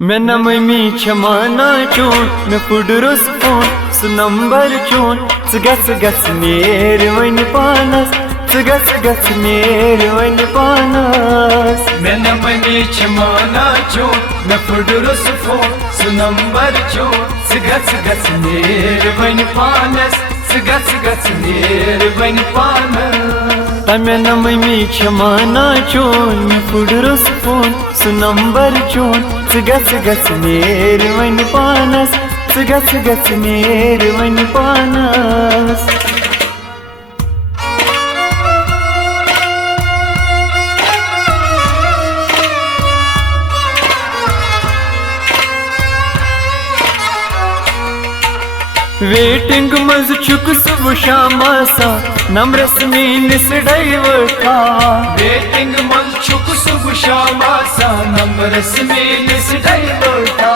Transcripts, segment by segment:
मैं न मम्मी छमाना चोन मैं पुडरुस फोन सु नंबर चोन गस नेर वन पानस गस नेर वन पानस। मैं न मम्मी छमाना चोन मैं पुडरुस फोन सु नंबर चोन गस नेर वन पानस गस नेर वन पानस। मैं न मम्मी छमाना चोन मैं पुडरुस फोन सु नंबर चोन गस नेर वन पानस गस नेर वन पानस। वेटिंग मज चुक सुबह शाम सा नम्रस मीनस डाइवर था। वेटिंग मज चुक सुबह शाम सा नम्रस मीनस डाइवर था।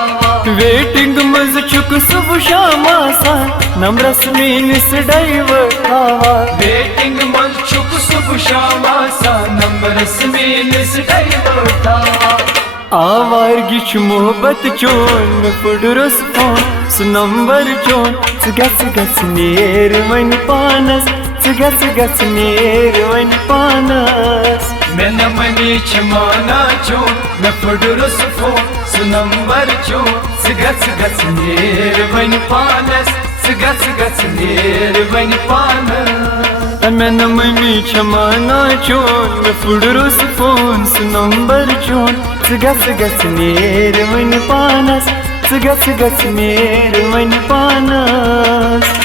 वेटिंग मज चुक सुबह शाम सा नम्रस मीनस डाइवर था। वेटिंग मज चुक सुबह शाम सा नम्रस मीनस डाइवर था। आवारगी मोहब्बत चोन मैं पुडरुस फोन सु नंबर चोन गस नेर वन पानस गस नेर वन पानस। मैं न मम्मी छमाना चोन मैं पुडरुस फोन सु नंबर चोन गस नेर वन पानस गस नेर वन पानस। मैं न मम्मी छमाना चोन मैं पुडरुस फोन सु नंबर चोन गस नेर वन पानस गस नेर वन पानस।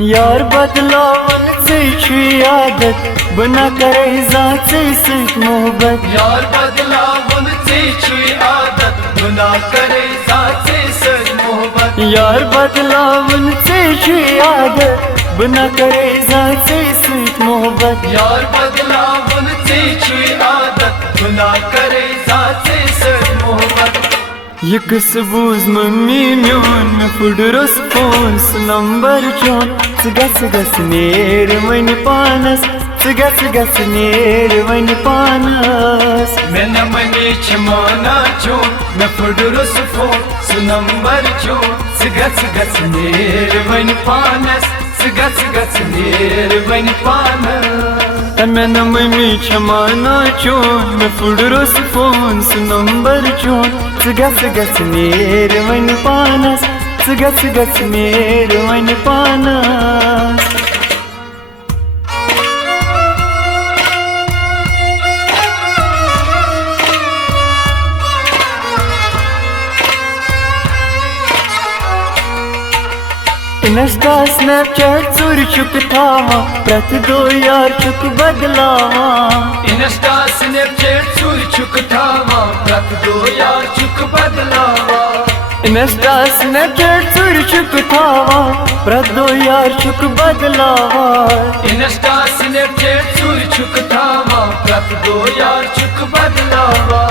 यार बदलावन से आदत बना करे जात से मोहब्बत। यार बदलावन से आदत बना करे जात से मोहब्बत। यार बदलावन से आदत बना करे जात से मोहब्बत। यार बदलावन से आदत बना करे जात से मोहब्बत। ये कसबूज मम्मी म्योन मैं पुडरुस फोन सु नंबर चोन गस नेर वन पानस गस नेर वन पानस। मैं न मम्मी छमाना चोन मैं पुडरुस फोन सु नंबर चोन गस नेर वन पानस गस नेर वन पानस। मैं न मम्मी छमाना चोन मैं पुडरुस फोन सु नंबर चोन गस नेर वन पानस गस नेर वन पानस। इंस्टा स्नैपचैट चोरी चुक थावा प्रत दो यार चुक बदलावा। इंस्टा स्नैपचैट चोरी चुक थावा प्रत दो यार चुक बदलावा। इंस्टा स्नैपचैट चोरी चुक थावा प्रत दो यार चुक बदलावा। इंस्टा स्नैपचैट चोरी चुक थावा प्रत दो यार चुक बदलावा।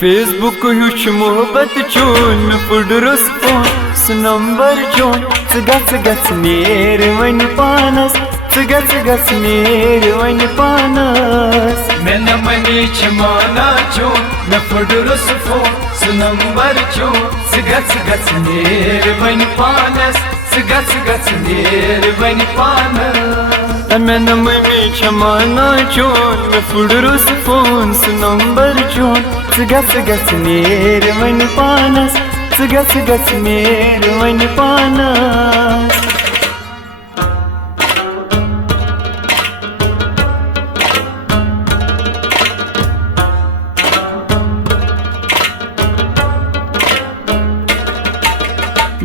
फेसबुक हुच मोहब्बत चोन मैं पुडरुस फोन सु नंबर चोन गस नेर वन पानस गस नेर वन पानस। मैं न मम्मी छमाना चोन मैं पुडरुस फोन सु नंबर चोन गस नेर वन पानस गस नेर वन पानस। मैं न मम्मी छमाना चोन मैं पुडरुस फोन सु नंबर चोन गस नेर वन पानस गस नेर वन पानस।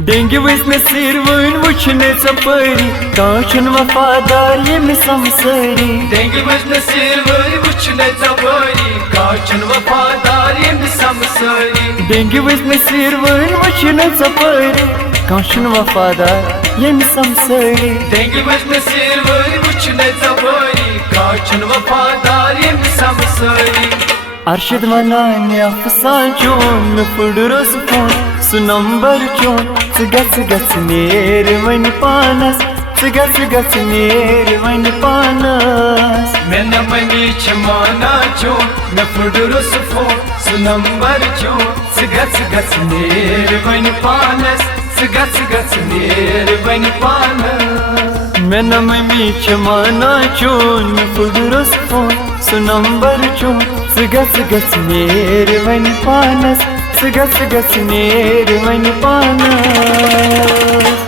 डेंगे वजन सिर वन वुचने चपरी काचन वफादार ये समसरी। डेंगे वजन सिर वन वुचने चपरी काचन वफादार ये समसरी। डेंगे वजन सिर वन वुचने चपरी काचन वफादार ये समसरी। डेंगे वजन सिर वन वुचने चपरी काचन वफादार ये समसरी। अरशद वनान अफसान चोन मैं पुडरुस फोन सु नंबर चोन गच गच नेर वन पानस गच गच नेर वन पानस मैं न मनी छमाना चो न फुडरुस फो सु नंबर चो गच गच नेर वन पानस गच गच नेर वन पानस मैं न मनी छमाना चोन फुडरुस फो सु नंबर चो गच गच नेर वन पानस गच गच नेर वन पानस।